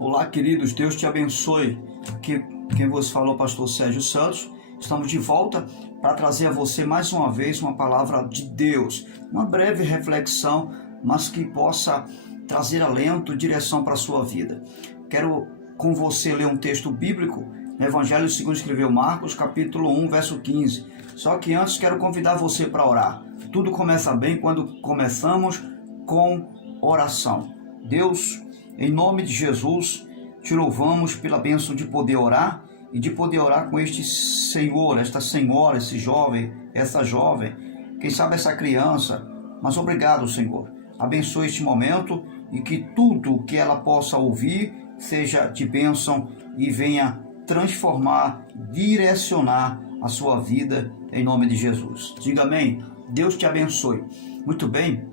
Olá, queridos, Deus te abençoe. Aqui quem vos falou, pastor Sérgio Santos. Estamos de volta para trazer a você mais uma vez uma palavra de Deus, uma breve reflexão, mas que possa trazer alento e direção para a sua vida. Quero com você ler um texto bíblico no Evangelho segundo escreveu Marcos, capítulo 1, verso 15. Só que antes quero convidar você para orar. Tudo começa bem quando começamos com oração. Deus, em nome de Jesus, te louvamos pela bênção de poder orar e de poder orar com este senhor, esta senhora, esse jovem, essa jovem, quem sabe essa criança. Mas obrigado, Senhor. Abençoe este momento e que tudo que ela possa ouvir seja de bênção e venha transformar, direcionar a sua vida em nome de Jesus. Diga amém. Deus te abençoe. Muito bem.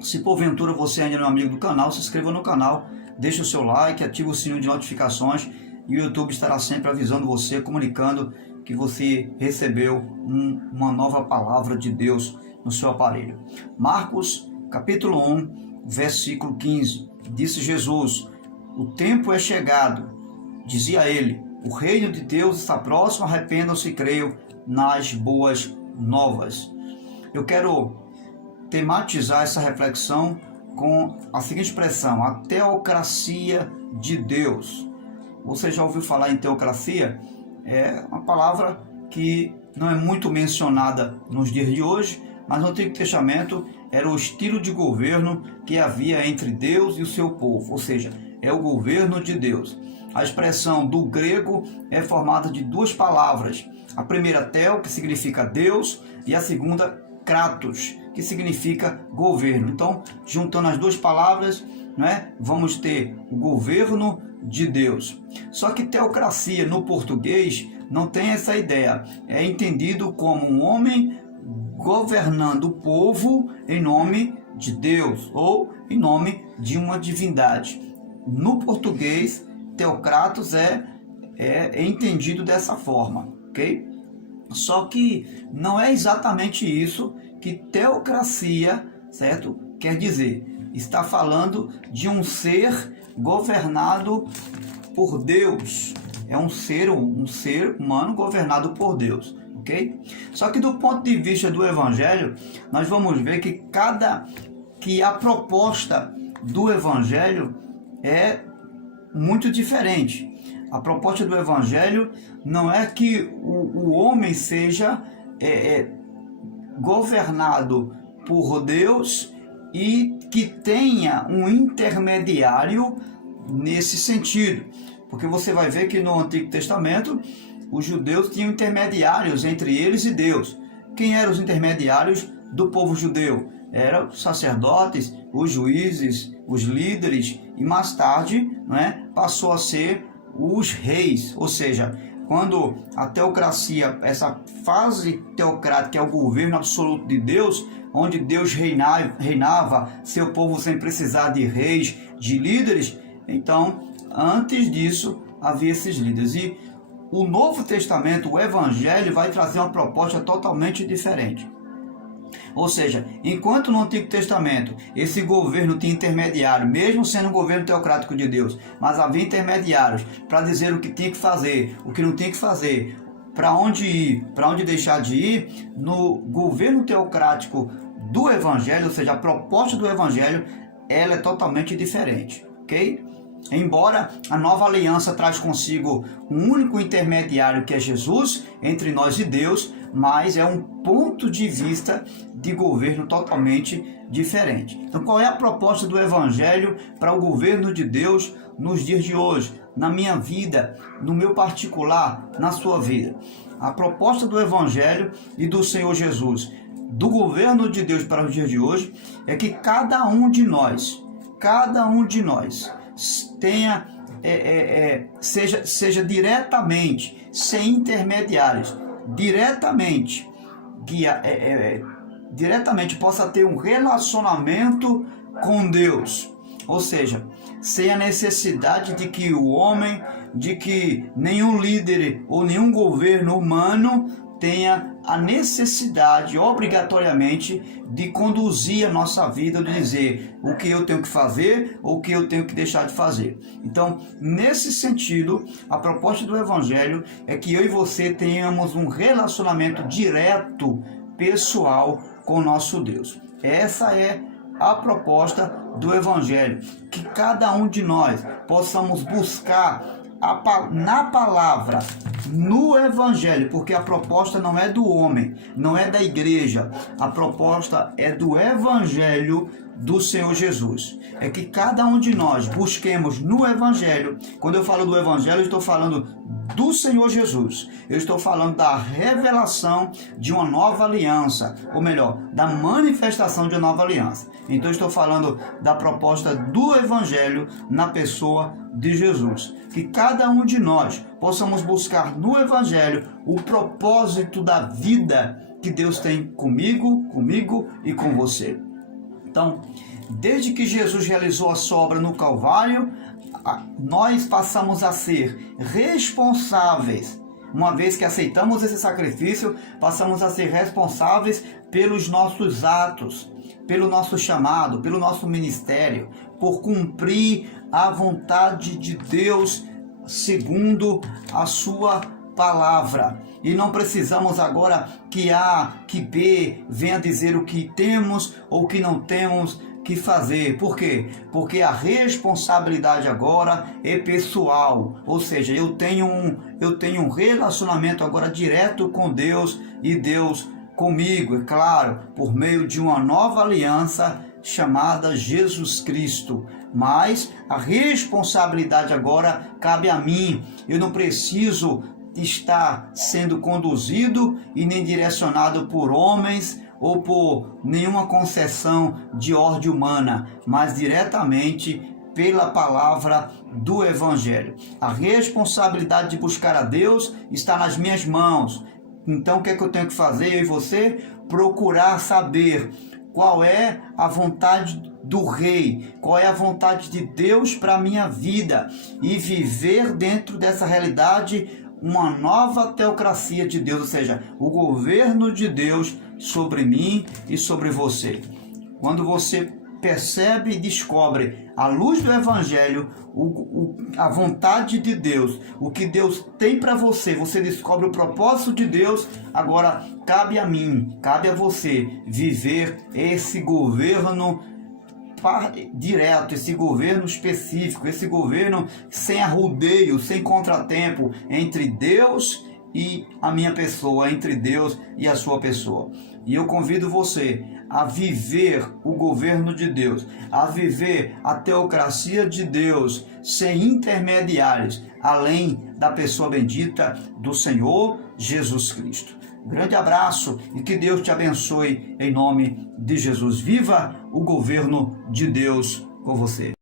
Se porventura você ainda não é amigo do canal, se inscreva no canal, deixe o seu like, ative o sininho de notificações e o YouTube estará sempre avisando você, comunicando que você recebeu uma nova palavra de Deus no seu aparelho. Marcos, capítulo 1, versículo 15. Disse Jesus: o tempo é chegado, dizia ele, o reino de Deus está próximo, arrependam-se e creiam nas boas novas. Eu quero tematizar essa reflexão com a seguinte expressão: a teocracia de Deus. Você já ouviu falar em teocracia? É uma palavra que não é muito mencionada nos dias de hoje, mas no Antigo Testamento era o estilo de governo que havia entre Deus e o seu povo, ou seja, é o governo de Deus. A expressão do grego é formada de duas palavras. A primeira, theo, que significa Deus, e a segunda, kratos, que significa governo. Então, juntando as duas palavras, vamos ter o governo de Deus. Só que teocracia no português não tem essa ideia. É entendido como um homem governando o povo em nome de Deus ou em nome de uma divindade. No português, teocratos é entendido dessa forma, ok? Só que não é exatamente isso que teocracia, certo, quer dizer. Está falando de um ser governado por Deus. É um ser humano governado por Deus, ok? Só que do ponto de vista do Evangelho, nós vamos ver que a proposta do Evangelho é muito diferente. A proposta do Evangelho não é que o homem seja governado por Deus e que tenha um intermediário nesse sentido. Porque você vai ver que no Antigo Testamento os judeus tinham intermediários entre eles e Deus. Quem eram os intermediários do povo judeu? Eram os sacerdotes, os juízes, os líderes e mais tarde passou a ser os reis, ou seja, quando a teocracia, essa fase teocrática é o governo absoluto de Deus, onde Deus reinava seu povo sem precisar de reis, de líderes. Então, antes disso, havia esses líderes. E o Novo Testamento, o Evangelho, vai trazer uma proposta totalmente diferente. Ou seja, enquanto no Antigo Testamento esse governo tinha intermediário, mesmo sendo um governo teocrático de Deus, mas havia intermediários para dizer o que tinha que fazer, o que não tinha que fazer, para onde ir, para onde deixar de ir, no governo teocrático do Evangelho, ou seja, a proposta do Evangelho, ela é totalmente diferente, ok? Embora a nova aliança traz consigo um único intermediário que é Jesus, entre nós e Deus, mas é um ponto de vista de governo totalmente diferente. Então, qual é a proposta do Evangelho para o governo de Deus nos dias de hoje, na minha vida, no meu particular, na sua vida? A proposta do Evangelho e do Senhor Jesus, do governo de Deus para os dias de hoje, é que cada um de nós tenha, seja diretamente, sem intermediários, diretamente possa ter um relacionamento com Deus, ou seja, sem a necessidade de que o homem, de que nenhum líder ou nenhum governo humano tenha a necessidade, obrigatoriamente, de conduzir a nossa vida, de dizer o que eu tenho que fazer ou o que eu tenho que deixar de fazer. Então, nesse sentido, a proposta do Evangelho é que eu e você tenhamos um relacionamento direto, pessoal, com o nosso Deus. Essa é a proposta do Evangelho, que cada um de nós possamos buscar na palavra, no Evangelho, porque a proposta não é do homem, não é da igreja, a proposta é do Evangelho do Senhor Jesus. É que cada um de nós busquemos no Evangelho. Quando eu falo do Evangelho, eu estou falando do Senhor Jesus. Eu estou falando da revelação de uma nova aliança, ou melhor, da manifestação de uma nova aliança. Então eu estou falando da proposta do Evangelho na pessoa de Jesus. Que cada um de nós possamos buscar no Evangelho o propósito da vida que Deus tem comigo e com você. Então, desde que Jesus realizou a sua obra no Calvário, nós passamos a ser responsáveis. Uma vez que aceitamos esse sacrifício, passamos a ser responsáveis pelos nossos atos, pelo nosso chamado, pelo nosso ministério, por cumprir a vontade de Deus segundo a sua palavra. E não precisamos agora que A, que B venha dizer o que temos ou que não temos que fazer. Por quê? Porque a responsabilidade agora é pessoal, ou seja, eu tenho um relacionamento agora direto com Deus e Deus comigo, é claro, por meio de uma nova aliança chamada Jesus Cristo. Mas a responsabilidade agora cabe a mim. Eu não preciso estar sendo conduzido e nem direcionado por homens ou por nenhuma concessão de ordem humana, mas diretamente pela palavra do Evangelho. A responsabilidade de buscar a Deus está nas minhas mãos. Então o que é que eu tenho que fazer, eu e você? Procurar saber qual é a vontade do Rei, qual é a vontade de Deus para a minha vida e viver dentro dessa realidade uma nova teocracia de Deus, ou seja, o governo de Deus sobre mim e sobre você. Quando você percebe e descobre, à luz do Evangelho, a vontade de Deus, o que Deus tem para você, você descobre o propósito de Deus, agora cabe a mim, cabe a você viver esse governo direto, esse governo específico, esse governo sem arrudeio, sem contratempo, entre Deus e a minha pessoa, entre Deus e a sua pessoa. E eu convido você a viver o governo de Deus, a viver a teocracia de Deus sem intermediários, além da pessoa bendita do Senhor Jesus Cristo. Grande abraço e que Deus te abençoe em nome de Jesus. Viva o governo de Deus com você.